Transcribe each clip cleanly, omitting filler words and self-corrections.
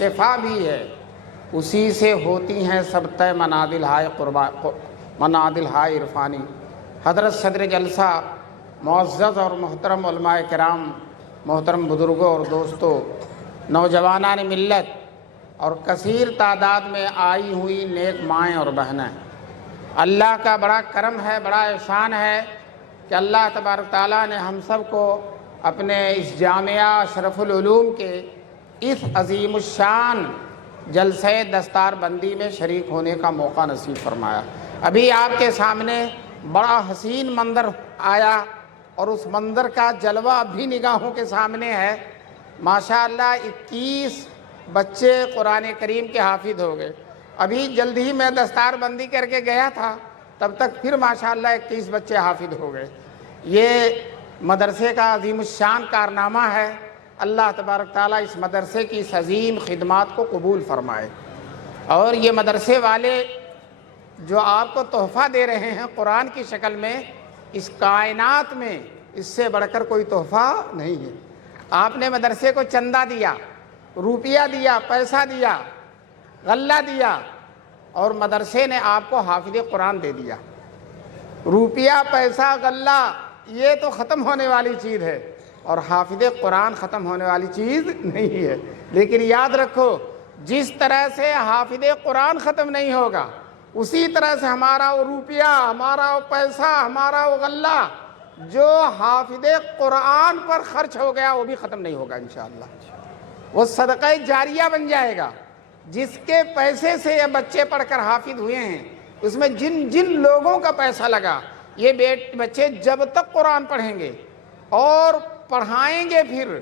شفا بھی ہے، اسی سے ہوتی ہیں سب طے منادل ہائے عرفانی۔ حضرت صدر جلسہ، معزز اور محترم علماء کرام، محترم بزرگوں اور دوستوں، نوجوانان ملت اور کثیر تعداد میں آئی ہوئی نیک مائیں اور بہنیں، اللہ کا بڑا کرم ہے، بڑا احسان ہے کہ اللہ تبارک تعالیٰ نے ہم سب کو اپنے اس جامعہ اشرف العلوم کے اس عظیم الشان جلسہ دستار بندی میں شریک ہونے کا موقع نصیب فرمایا۔ ابھی آپ کے سامنے بڑا حسین منظر آیا اور اس منظر کا جلوہ اب بھی نگاہوں کے سامنے ہے۔ ماشاءاللہ 21 بچے قرآن کریم کے حافظ ہو گئے۔ ابھی جلد ہی میں دستار بندی کر کے گیا تھا، تب تک پھر ماشاءاللہ 21 بچے حافظ ہو گئے۔ یہ مدرسے کا عظیم الشان کارنامہ ہے۔ اللہ تبارک تعالیٰ اس مدرسے کی اس عظیم خدمات کو قبول فرمائے، اور یہ مدرسے والے جو آپ کو تحفہ دے رہے ہیں قرآن کی شکل میں، اس کائنات میں اس سے بڑھ کر کوئی تحفہ نہیں ہے۔ آپ نے مدرسے کو چندہ دیا، روپیہ دیا، پیسہ دیا، غلہ دیا، اور مدرسے نے آپ کو حافظ قرآن دے دیا۔ روپیہ، پیسہ، غلہ یہ تو ختم ہونے والی چیز ہے، اور حافظ قرآن ختم ہونے والی چیز نہیں ہے۔ لیکن یاد رکھو، جس طرح سے حافظ قرآن ختم نہیں ہوگا، اسی طرح سے ہمارا وہ روپیہ، ہمارا وہ پیسہ، ہمارا وہ غلہ جو حافظ قرآن پر خرچ ہو گیا وہ بھی ختم نہیں ہوگا انشاءاللہ۔ وہ صدقہ جاریہ بن جائے گا۔ جس کے پیسے سے یہ بچے پڑھ کر حافظ ہوئے ہیں، اس میں جن جن لوگوں کا پیسہ لگا، یہ بچے جب تک قرآن پڑھیں گے اور پڑھائیں گے پھر،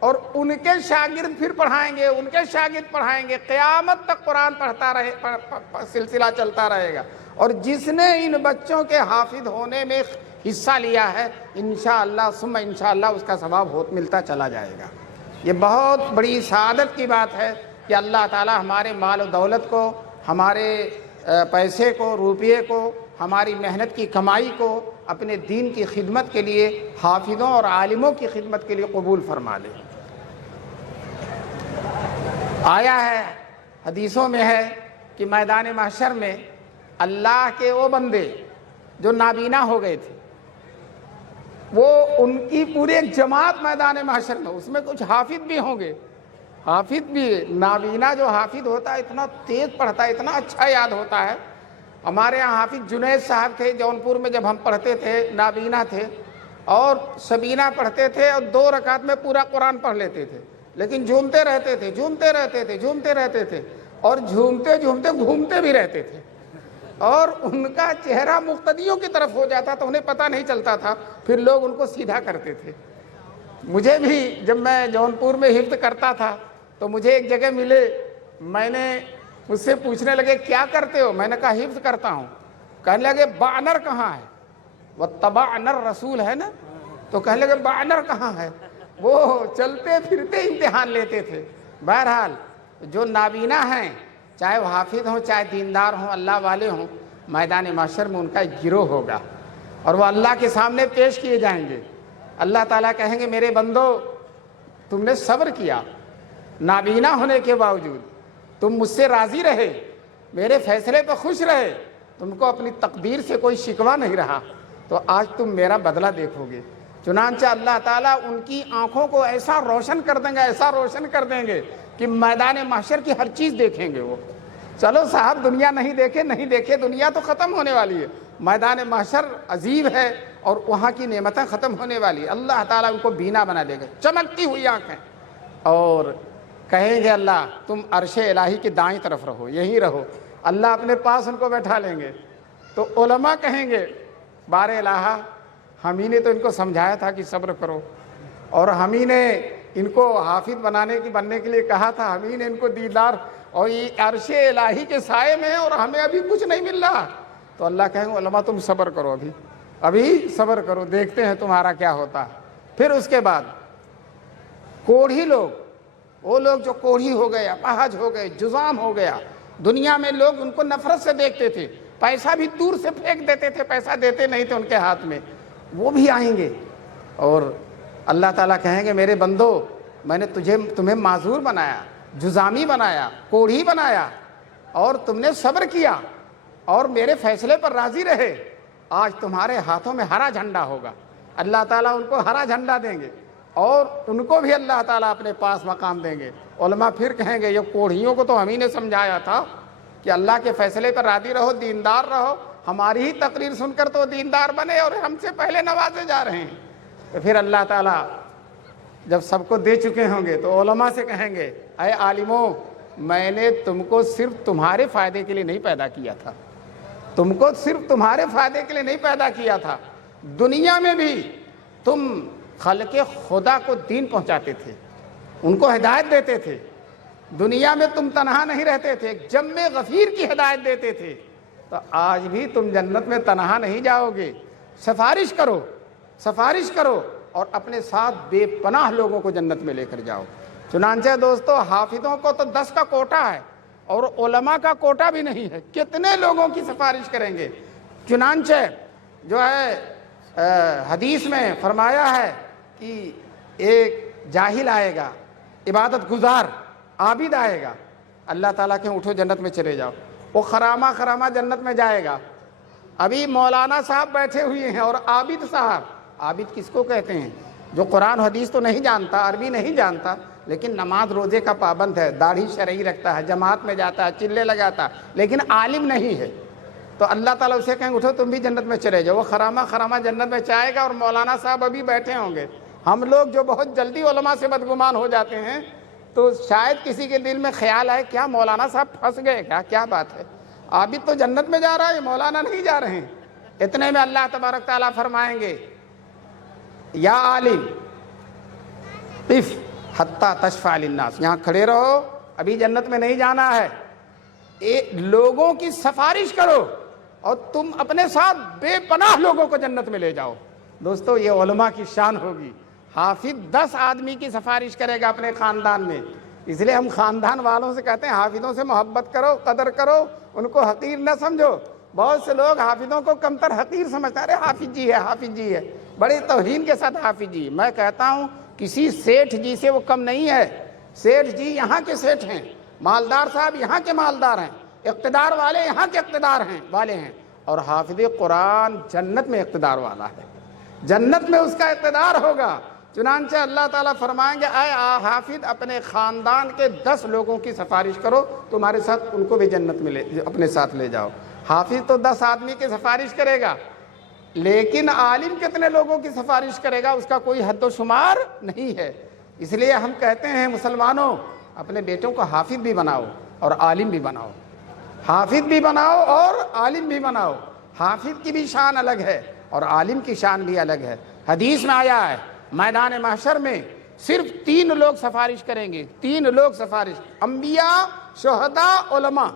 اور ان کے شاگرد پھر پڑھائیں گے، ان کے شاگرد پڑھائیں گے، قیامت تک قرآن پڑھتا رہے، سلسلہ چلتا رہے گا۔ اور جس نے ان بچوں کے حافظ ہونے میں حصہ لیا ہے، انشاءاللہ ثم انشاءاللہ اس کا ثواب ملتا چلا جائے گا۔ یہ بہت بڑی سعادت کی بات ہے کہ اللہ تعالی ہمارے مال و دولت کو، ہمارے پیسے کو، روپیے کو، ہماری محنت کی کمائی کو اپنے دین کی خدمت کے لیے، حافظوں اور عالموں کی خدمت کے لیے قبول فرما لے۔ آیا ہے، حدیثوں میں ہے کہ میدان محشر میں اللہ کے وہ بندے جو نابینا ہو گئے تھے، وہ ان کی پوری ایک جماعت میدان محشر میں، اس میں کچھ حافظ بھی ہوں گے، حافظ بھی، نابینا جو حافظ ہوتا ہے اتنا تیز پڑھتا ہے، اتنا اچھا یاد ہوتا ہے۔ ہمارے یہاں حافظ جنید صاحب تھے جونپور میں، جب ہم پڑھتے تھے نابینا تھے، اور سبینہ پڑھتے تھے اور 2 رکعت میں پورا قرآن پڑھ لیتے تھے، لیکن جھومتے رہتے تھے، جھومتے رہتے تھے، جھومتے رہتے تھے، اور جھومتے جھومتے گھومتے بھی رہتے تھے، اور ان کا چہرہ مقتدیوں کی طرف ہو جاتا تھا، انہیں پتہ نہیں چلتا تھا، پھر لوگ ان کو سیدھا کرتے تھے۔ مجھے بھی جب میں جونپور میں حفظ کرتا تھا تو مجھے ایک جگہ ملے، میں نے مجھ سے پوچھنے لگے کیا کرتے ہو؟ میں نے کہا حفظ کرتا ہوں۔ کہنے لگے بانر کہاں ہے؟ وَاتَّبَعْنَا الرَّسُولَ ہے نا، تو کہنے لگے بانر کہاں ہے؟ وہ چلتے پھرتے امتحان لیتے تھے۔ بہرحال جو نابینا ہیں، چاہے وہ حافظ ہوں، چاہے دیندار ہوں، اللہ والے ہوں، میدان محشر میں ان کا ایک گروہ ہوگا، اور وہ اللہ کے سامنے پیش کیے جائیں گے۔ اللہ تعالیٰ کہیں گے میرے بندو، تم نے صبر کیا، نابینا ہونے کے باوجود تم مجھ سے راضی رہے، میرے فیصلے پہ خوش رہے، تم کو اپنی تقدیر سے کوئی شکوہ نہیں رہا، تو آج تم میرا بدلہ دیکھو گے۔ چنانچہ اللہ تعالیٰ ان کی آنکھوں کو ایسا روشن کر دیں گے، ایسا روشن کر دیں گے کہ میدان محشر کی ہر چیز دیکھیں گے وہ۔ چلو صاحب دنیا نہیں دیکھے، نہیں دیکھے، دنیا تو ختم ہونے والی ہے، میدان محشر عظیم ہے اور وہاں کی نعمتیں ختم ہونے والی ہے۔ اللہ تعالیٰ ان کو بینا بنا دے گا، چمکتی ہوئی آنکھیں، اور کہیں گے اللہ تم عرش الہی کی دائیں طرف رہو، یہیں رہو۔ اللہ اپنے پاس ان کو بیٹھا لیں گے، تو علماء کہیں گے بار الہ، ہم ہی نے تو ان کو سمجھایا تھا کہ صبر کرو، اور ہم ہی نے ان کو حافظ بننے کے لیے کہا تھا، ہم ہی نے ان کو دیدار، اور یہ عرش الہی کے سائے میں ہے اور ہمیں ابھی کچھ نہیں مل رہا۔ تو اللہ کہیں گے علماء تم صبر کرو، ابھی صبر کرو، دیکھتے ہیں تمہارا کیا ہوتا ہے۔ پھر اس کے بعد کوڑھی لوگ، وہ لوگ جو کوڑھی ہو گئے، اپاہج ہو گئے، جزام ہو گیا، دنیا میں لوگ ان کو نفرت سے دیکھتے تھے، پیسہ بھی دور سے پھینک دیتے تھے، پیسہ دیتے نہیں تھے ان کے ہاتھ میں، وہ بھی آئیں گے، اور اللہ تعالیٰ کہیں گے میرے بندو میں نے تمہیں معذور بنایا، جزامی بنایا، کوڑھی بنایا، اور تم نے صبر کیا اور میرے فیصلے پر راضی رہے، آج تمہارے ہاتھوں میں ہرا جھنڈا ہوگا۔ اللہ تعالیٰ ان کو ہرا جھنڈا دیں گے اور ان کو بھی اللہ تعالیٰ اپنے پاس مقام دیں گے۔ علماء پھر کہیں گے یہ کوڑھیوں کو تو ہم ہی نے سمجھایا تھا کہ اللہ کے فیصلے پر راضی رہو، دیندار رہو، ہماری ہی تقریر سن کر تو دیندار بنے اور ہم سے پہلے نوازے جا رہے ہیں۔ تو پھر اللہ تعالیٰ جب سب کو دے چکے ہوں گے تو علماء سے کہیں گے اے عالموں، میں نے تم کو صرف تمہارے فائدے کے لیے نہیں پیدا کیا تھا، تم کو صرف تمہارے فائدے کے لیے نہیں پیدا کیا تھا، دنیا میں بھی تم خلق خدا کو دین پہنچاتے تھے، ان کو ہدایت دیتے تھے، دنیا میں تم تنہا نہیں رہتے تھے، جم غفیر کی ہدایت دیتے تھے، تو آج بھی تم جنت میں تنہا نہیں جاؤ گے۔ سفارش کرو، سفارش کرو اور اپنے ساتھ بے پناہ لوگوں کو جنت میں لے کر جاؤ۔ چنانچہ دوستو حافظوں کو تو 10 کا کوٹا ہے اور علماء کا کوٹا بھی نہیں ہے، کتنے لوگوں کی سفارش کریں گے؟ چنانچہ جو ہے حدیث میں فرمایا ہے کہ ایک جاہل آئے گا، عبادت گزار عابد آئے گا، اللہ تعالیٰ کے اٹھو جنت میں چلے جاؤ، وہ خرامہ جنت میں جائے گا۔ ابھی مولانا صاحب بیٹھے ہوئے ہیں اور عابد صاحب، عابد کس کو کہتے ہیں؟ جو قرآن حدیث تو نہیں جانتا، عربی نہیں جانتا، لیکن نماز روزے کا پابند ہے، داڑھی شرعی رکھتا ہے، جماعت میں جاتا ہے، چلے لگاتا ہے، لیکن عالم نہیں ہے، تو اللہ تعالیٰ اسے کہیں اٹھو تم بھی جنت میں چلے جاؤ۔ وہ خرامہ جنت میں جائے گا اور مولانا صاحب ابھی بیٹھے ہوں گے۔ ہم لوگ جو بہت جلدی علماء سے بدگمان ہو جاتے ہیں تو شاید کسی کے دل میں خیال آئے کیا مولانا صاحب پھنس گئے، کیا بات ہے، عابد تو جنت میں جا رہا ہے، مولانا نہیں جا رہے ہیں۔ اتنے میں اللہ تبارک تعالیٰ فرمائیں گے یا عالم قف حتی تشفع للناس، یہاں کھڑے رہو، ابھی جنت میں نہیں جانا ہے، لوگوں کی سفارش کرو اور تم اپنے ساتھ بے پناہ لوگوں کو جنت میں لے جاؤ۔ دوستو یہ علماء کی شان ہوگی۔ حافظ 10 آدمی کی سفارش کرے گا اپنے خاندان میں، اس لیے ہم خاندان والوں سے کہتے ہیں حافظوں سے محبت کرو، قدر کرو، ان کو حقیر نہ سمجھو۔ بہت سے لوگ حافظوں کو کمتر حقیر سمجھتے ہیں، ارے حافظ جی ہے، حافظ جی ہے، بڑے توہین کے ساتھ حافظ جی۔ میں کہتا ہوں کسی سیٹھ جی سے وہ کم نہیں ہے، سیٹھ جی یہاں کے سیٹھ ہیں، مالدار صاحب یہاں کے مالدار ہیں، اقتدار والے یہاں کے اقتدار والے ہیں، اور حافظ قرآن جنت میں اقتدار والا ہے، جنت میں اس کا اقتدار ہوگا۔ چنانچہ اللہ تعالیٰ فرمائیں گے اے حافظ اپنے خاندان کے 10 لوگوں کی سفارش کرو، تمہارے ساتھ ان کو بھی جنت میں اپنے ساتھ لے جاؤ۔ حافظ تو 10 آدمی کی سفارش کرے گا، لیکن عالم کتنے لوگوں کی سفارش کرے گا اس کا کوئی حد و شمار نہیں ہے۔ اس لیے ہم کہتے ہیں مسلمانوں اپنے بیٹوں کو حافظ بھی بناؤ اور عالم بھی بناؤ، حافظ بھی بناؤ اور عالم بھی بناؤ۔ حافظ کی بھی شان الگ ہے اور عالم کی شان بھی الگ ہے۔ حدیث میں آیا ہے میدان محشر میں صرف 3 لوگ سفارش کریں گے، 3 لوگ سفارش، انبیاء، شہداء، علماء۔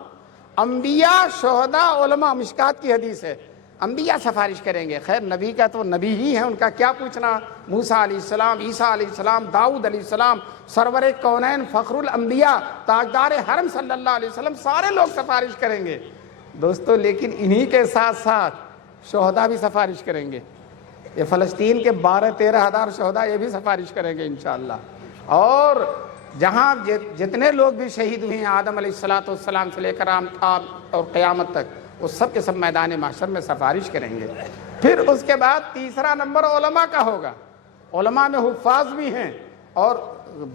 انبیاء، شہداء، علماء، مشکات کی حدیث ہے۔ انبیاء سفارش کریں گے، خیر نبی کا تو نبی ہی ہے، ان کا کیا پوچھنا۔ موسیٰ علیہ السلام، عیسیٰ علیہ السلام، داؤد علیہ السلام، سرور کونین، فخر الانبیاء، تاجدار حرم صلی اللہ علیہ وسلم، سارے لوگ سفارش کریں گے دوستو۔ لیکن انہی کے ساتھ ساتھ شہداء بھی سفارش کریں گے، یہ فلسطین کے 12-13 ہزار شہداء یہ بھی سفارش کریں گے انشاءاللہ۔ اور جہاں جتنے لوگ بھی شہید ہوئے ہیں آدم علیہ السلام سے لے کر اور قیامت تک، وہ سب کے سب میدان محشر میں سفارش کریں گے۔ پھر اس کے بعد تیسرا نمبر علماء کا ہوگا۔ علماء میں حفاظ بھی ہیں اور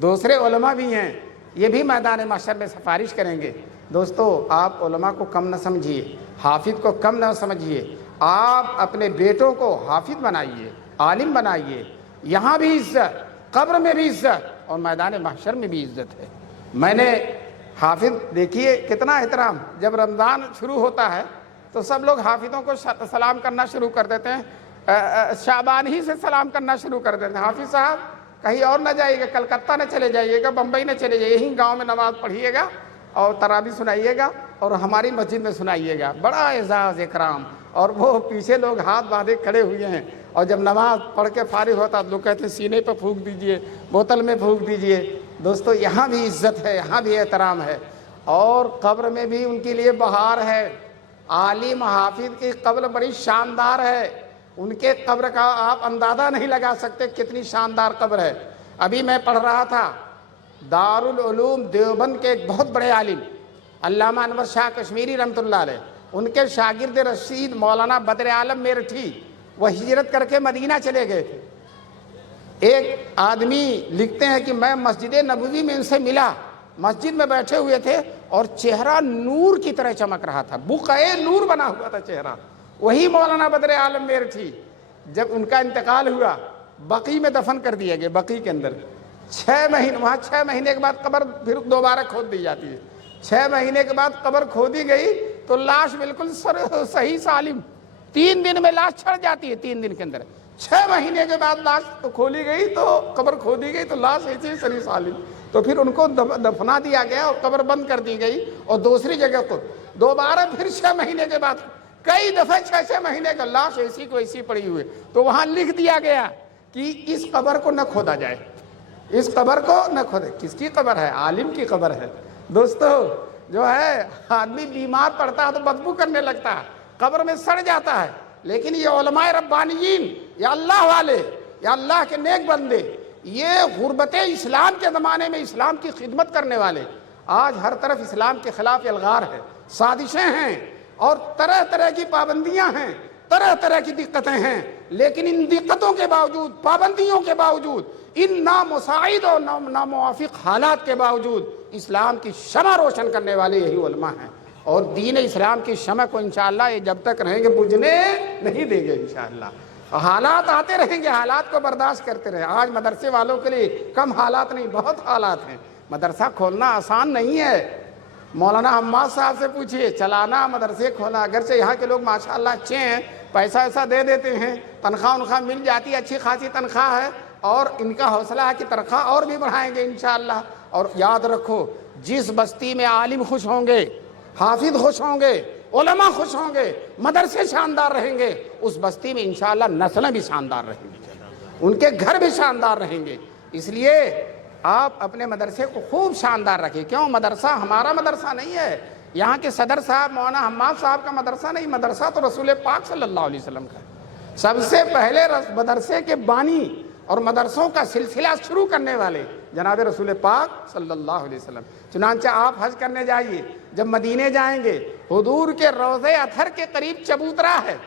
دوسرے علماء بھی ہیں، یہ بھی میدان محشر میں سفارش کریں گے۔ دوستو آپ علماء کو کم نہ سمجھیے، حافظ کو کم نہ سمجھیے، آپ اپنے بیٹوں کو حافظ بنائیے، عالم بنائیے، یہاں بھی عزت، قبر میں بھی عزت اور میدان محشر میں بھی عزت ہے۔ میں نے حافظ دیکھیے کتنا احترام، جب رمضان شروع ہوتا ہے تو سب لوگ حافظوں کو سلام کرنا شروع کر دیتے ہیں، شعبان ہی سے سلام کرنا شروع کر دیتے ہیں۔ حافظ صاحب کہیں اور نہ جائیے گا، کلکتہ نہ چلے جائیے گا، بمبئی نہ چلے جائیے، یہیں گاؤں میں نماز پڑھیے گا اور تراویح سنائیے گا اور ہماری مسجد میں سنائیے گا، بڑا اعزاز اکرام۔ اور وہ پیچھے لوگ ہاتھ باندھے کھڑے ہوئے ہیں، اور جب نماز پڑھ کے فارغ ہوتا تو لوگ کہتے ہیں سینے پہ پھونک دیجئے، بوتل میں پھونک دیجئے۔ دوستو یہاں بھی عزت ہے، یہاں بھی احترام ہے، اور قبر میں بھی ان کے لیے بہار ہے۔ عالم حافظ کی قبر بڑی شاندار ہے، ان کے قبر کا آپ اندازہ نہیں لگا سکتے کتنی شاندار قبر ہے۔ ابھی میں پڑھ رہا تھا دارالعلوم دیوبند کے ایک بہت بڑے عالم علامہ انور شاہ کشمیری رحمۃ اللہ علیہ، ان کے شاگرد رشید مولانا بدر عالم میرٹھی، وہ ہجرت کر کے مدینہ چلے گئے تھے۔ ایک آدمی لکھتے ہیں کہ میں مسجد نبوی میں ان سے ملا، مسجد میں بیٹھے ہوئے تھے اور چہرہ نور کی طرح چمک رہا تھا، بقعے نور بنا ہوا تھا چہرہ۔ وہی مولانا بدر عالم میرٹھی، جب ان کا انتقال ہوا بقیع میں دفن کر دیے گئے، بقیع کے اندر 6 مہینے، وہاں 6 مہینے کے بعد قبر پھر دوبارہ کھود دی جاتی ہے۔ 6 مہینے کے بعد قبر کھودی گئی تو لاش بالکل صحیح سالم، 3 دن میں لاش چھڑ جاتی ہے، 3 دن کے اندر۔ 6 مہینے کے بعد لاش تو کھولی گئی، تو قبر کھودی گئی تو لاش ایسی صحیح سالم، تو پھر ان کو دفنا دیا گیا اور قبر بند کر دی گئی، اور دوسری جگہ کو دوبارہ پھر 6 مہینے کے بعد کئی دفعہ 6 مہینے کا لاش ایسی کو ایسی پڑی ہوئی، تو وہاں لکھ دیا گیا کہ اس قبر کو نہ کھودا جائے، اس قبر کو نہ کھودے۔ کس کی قبر ہے؟ عالم کی قبر ہے۔ دوستو جو ہے آدمی بیمار پڑتا ہے تو بدبو کرنے لگتا ہے، قبر میں سڑ جاتا ہے، لیکن یہ علماء ربانیین، یا اللہ والے، یا اللہ کے نیک بندے، یہ غربت اسلام کے زمانے میں اسلام کی خدمت کرنے والے، آج ہر طرف اسلام کے خلاف الغار ہے، سازشیں ہیں اور طرح طرح کی پابندیاں ہیں، طرح طرح کی دقتیں ہیں، لیکن ان دقتوں کے باوجود، پابندیوں کے باوجود، ان نامساعد اور ناموافق حالات کے باوجود اسلام کی شمع روشن کرنے والے یہی علماء ہیں، اور دین اسلام کی شمع کو انشاءاللہ یہ جب تک رہیں گے بجھنے نہیں دیں گے انشاءاللہ۔ حالات آتے رہیں گے، حالات کو برداشت کرتے رہیں۔ آج مدرسے والوں کے لیے کم حالات نہیں، بہت حالات ہیں۔ مدرسہ کھولنا آسان نہیں ہے، مولانا حماد صاحب سے پوچھئے، چلانا مدرسے کھولا، اگرچہ یہاں کے لوگ ماشاءاللہ اچھے ہیں، پیسہ ایسا دے دیتے ہیں، تنخواہ مل جاتی ہے، اچھی خاصی تنخواہ ہے، اور ان کا حوصلہ ہے کہ تنخواہ اور بھی بڑھائیں گے انشاءاللہ۔ اور یاد رکھو، جس بستی میں عالم خوش ہوں گے، حافظ خوش ہوں گے، علماء خوش ہوں گے، مدرسے شاندار رہیں گے، اس بستی میں انشاءاللہ نسلیں بھی شاندار رہیں گی، ان کے گھر بھی شاندار رہیں گے۔ اس لیے آپ اپنے مدرسے کو خوب شاندار رکھیں۔ کیوں؟ مدرسہ ہمارا مدرسہ نہیں ہے، یہاں کے صدر صاحب مولانا حماد صاحب کا مدرسہ نہیں، مدرسہ تو رسول پاک صلی اللہ علیہ وسلم کا ہے۔ سب سے پہلے مدرسے کے بانی اور مدرسوں کا سلسلہ شروع کرنے والے جناب رسول پاک صلی اللہ علیہ وسلم۔ چنانچہ آپ حج کرنے جائیے، جب مدینے جائیں گے، حضور کے روضہ اطہر کے قریب چبوترا ہے،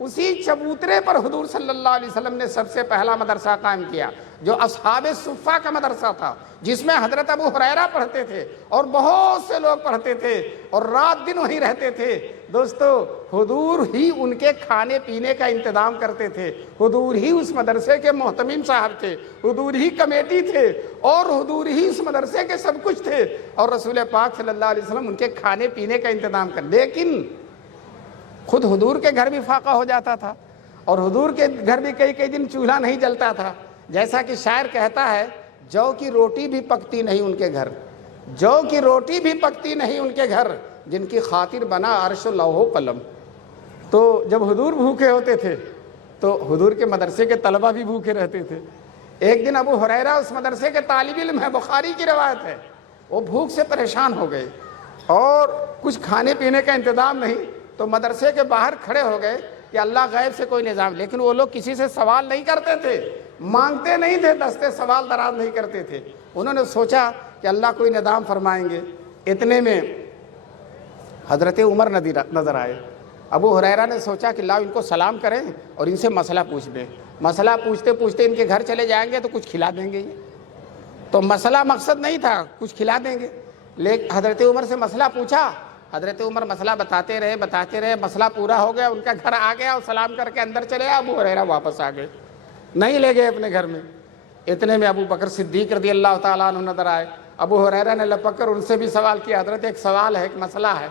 اسی چبوترے پر حضور صلی اللہ علیہ وسلم نے سب سے پہلا مدرسہ قائم کیا، جو اصحاب صفہ کا مدرسہ تھا، جس میں حضرت ابو ہریرہ پڑھتے تھے اور بہت سے لوگ پڑھتے تھے اور رات دن وہیں رہتے تھے۔ دوستو حضور ہی ان کے کھانے پینے کا انتظام کرتے تھے، حضور ہی اس مدرسے کے محتمم صاحب تھے، حضور ہی کمیٹی تھے، اور حضور ہی اس مدرسے کے سب کچھ تھے، اور رسول پاک صلی اللہ علیہ وسلم ان کے کھانے پینے کا انتظام کر۔ لیکن خود حضور کے گھر بھی فاقہ ہو جاتا تھا، اور حضور کے گھر بھی کئی دن چولہا نہیں جلتا تھا، جیسا کہ شاعر کہتا ہے، جو کی روٹی بھی پکتی نہیں ان کے گھر، جو کی روٹی بھی پکتی نہیں ان کے گھر، جن کی خاطر بنا عرش و لوح و قلم۔ تو جب حضور بھوکے ہوتے تھے تو حضور کے مدرسے کے طلبہ بھی بھوکے رہتے تھے۔ ایک دن ابو ہریرہ اس مدرسے کے طالب علم ہے، بخاری کی روایت ہے، وہ بھوک سے پریشان ہو گئے اور کچھ کھانے پینے کا انتظام نہیں، تو مدرسے کے باہر کھڑے ہو گئے کہ اللہ غیب سے کوئی نظام، لیکن وہ لوگ کسی سے سوال نہیں کرتے تھے، مانگتے نہیں تھے، دستے سوال دراز نہیں کرتے تھے۔ انہوں نے سوچا کہ اللہ کوئی نظام فرمائیں گے۔ اتنے میں حضرت عمر نظر آئے۔ ابو ہریرہ نے سوچا کہ لاؤ ان کو سلام کریں اور ان سے مسئلہ پوچھ دیں، مسئلہ پوچھتے پوچھتے ان کے گھر چلے جائیں گے تو کچھ کھلا دیں گے۔ تو مسئلہ مقصد نہیں تھا، کچھ کھلا دیں گے، لیکن حضرت عمر سے مسئلہ پوچھا، حضرت عمر مسئلہ بتاتے رہے، مسئلہ پورا ہو گیا، ان کا گھر آ گیا اور سلام کر کے اندر چلے، ابو ہریرہ واپس آ گئے، نہیں لے گئے اپنے گھر میں۔ اتنے میں ابو بکر صدیق رضی اللہ تعالیٰ عنہ نظر آئے۔ ابو ہریرہ نے لپک کر ان سے بھی سوال کیا، حضرت ایک سوال ہے، ایک مسئلہ ہے،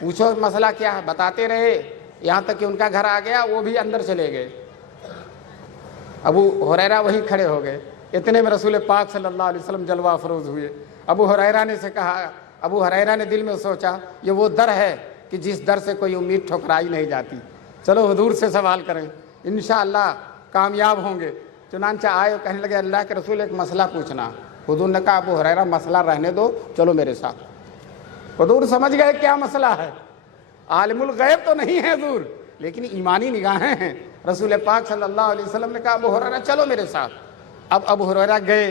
پوچھو مسئلہ کیا ہے۔ بتاتے رہے یہاں تک کہ ان کا گھر آ گیا، وہ بھی اندر چلے گئے، ابو ہریرہ وہیں کھڑے ہو گئے۔ اتنے میں رسول پاک صلی اللہ علیہ وسلم جلوہ افروز ہوئے۔ ابو ہریرہ نے سے کہا، ابو ہریرہ نے دل میں سوچا یہ وہ در ہے کہ جس در سے کوئی امید ٹھکرائی نہیں جاتی، چلو حضور سے سوال کریں، انشاءاللہ کامیاب ہوں گے۔ چنانچہ آئے اور کہنے لگے اللہ کے رسول ایک مسئلہ پوچھنا۔ حضور نے کہا ابو ہریرہ مسئلہ رہنے دو، چلو میرے ساتھ۔ حضور سمجھ گئے کیا مسئلہ ہے، عالم الغیب تو نہیں ہے حضور، لیکن ایمانی نگاہیں ہیں۔ رسول پاک صلی اللہ علیہ وسلم نے کہا ابو ہریرہ چلو میرے ساتھ۔ اب ابو ہریرہ گئے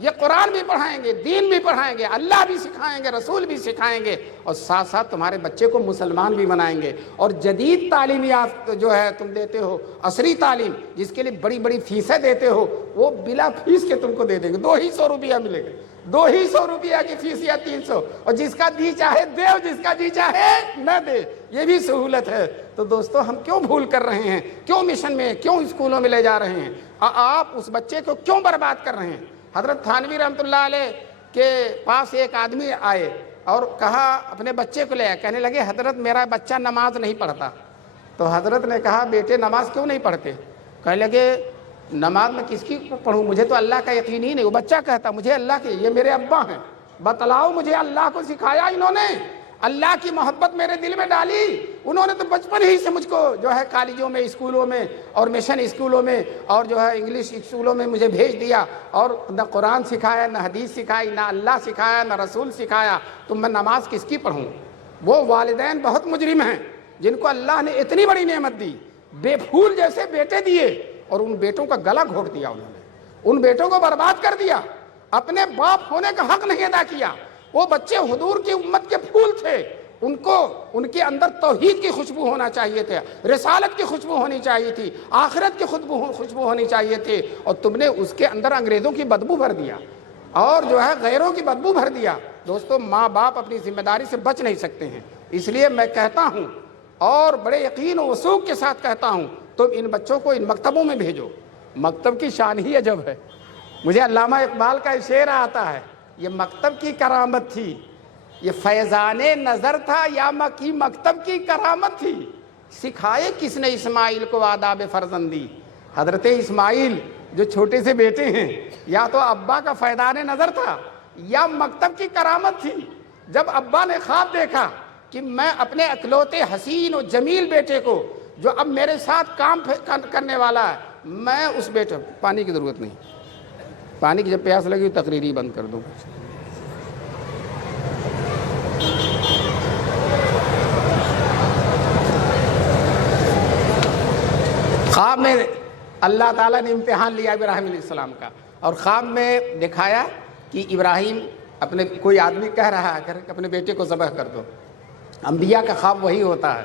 یہ قرآن بھی پڑھائیں گے، دین بھی پڑھائیں گے، اللہ بھی سکھائیں گے، رسول بھی سکھائیں گے، اور ساتھ ساتھ تمہارے بچے کو مسلمان بھی بنائیں گے۔ اور جدید تعلیمیات جو ہے تم دیتے ہو، عصری تعلیم جس کے لیے بڑی بڑی فیسیں دیتے ہو، وہ بلا فیس کے تم کو دے دیں گے، 200 روپیہ ملے گا، 200 روپیہ کی فیس یا 300، اور جس کا جی چاہے دے اور جس کا جی چاہے نہ دے، یہ بھی سہولت ہے۔ تو دوستو ہم کیوں بھول کر رہے ہیں؟ کیوں مشن میں، کیوں اسکولوں میں لے جا رہے ہیں؟ آپ اس بچے کو کیوں برباد کر رہے ہیں؟ حضرت تھانوی رحمۃ اللہ علیہ کے پاس ایک آدمی آئے اور کہا، اپنے بچے کو لے آئے، کہنے لگے حضرت میرا بچہ نماز نہیں پڑھتا۔ تو حضرت نے کہا بیٹے نماز کیوں نہیں پڑھتے؟ کہنے لگے نماز میں کس کی پڑھوں، مجھے تو اللہ کا یقین ہی نہیں۔ وہ بچہ کہتا مجھے اللہ کے، یہ میرے ابا ہیں، بتلاؤ مجھے اللہ کو سکھایا انہوں نے، اللہ کی محبت میرے دل میں ڈالی انہوں نے، تو بچپن ہی سے مجھ کو جو ہے کالجوں میں، اسکولوں میں اور مشن اسکولوں میں اور جو ہے انگلش اسکولوں میں مجھے بھیج دیا، اور نہ قرآن سکھایا، نہ حدیث سکھائی، نہ اللہ سکھایا، نہ رسول سکھایا، تو میں نماز کس کی پڑھوں؟ وہ والدین بہت مجرم ہیں جن کو اللہ نے اتنی بڑی نعمت دی، بے پھول جیسے بیٹے دیے، اور ان بیٹوں کا گلا گھونٹ دیا انہوں نے، ان بیٹوں کو برباد کر دیا، اپنے باپ ہونے کا حق نہیں ادا کیا۔ وہ بچے حضور کی امت کے پھول تھے، ان کو ان کے اندر توحید کی خوشبو ہونا چاہیے تھے، رسالت کی خوشبو ہونی چاہیے تھی، آخرت کی خوشبو ہونی چاہیے تھی، اور تم نے اس کے اندر انگریزوں کی بدبو بھر دیا اور جو ہے غیروں کی بدبو بھر دیا۔ دوستو ماں باپ اپنی ذمہ داری سے بچ نہیں سکتے ہیں، اس لیے میں کہتا ہوں اور بڑے یقین و وثوق کے ساتھ کہتا ہوں، تم ان بچوں کو ان مکتبوں میں بھیجو۔ مکتب کی شان ہی عجب ہے، مجھے علامہ اقبال کا شعر آتا ہے، یہ مکتب کی کرامت تھی، یہ فیضان نظر تھا یا مکی مکتب کی کرامت تھی، سکھائے کس نے اسماعیل کو آداب فرزندی۔ حضرت اسماعیل جو چھوٹے سے بیٹے ہیں، یا تو ابا کا فیضان نظر تھا یا مکتب کی کرامت تھی۔ جب ابا نے خواب دیکھا کہ میں اپنے اکلوتے حسین و جمیل بیٹے کو، جو اب میرے ساتھ کام کرنے والا ہے، میں اس بیٹے، پانی کی ضرورت نہیں، پانی کی جب پیاس لگی تقریر ہی بند کر دوں۔ خواب میں اللہ تعالیٰ نے امتحان لیا ابراہیم علیہ السلام کا، اور خواب میں دکھایا کہ ابراہیم اپنے، کوئی آدمی کہہ رہا ہے کہ اپنے بیٹے کو ذبح کر دو۔ انبیاء کا خواب وہی ہوتا ہے۔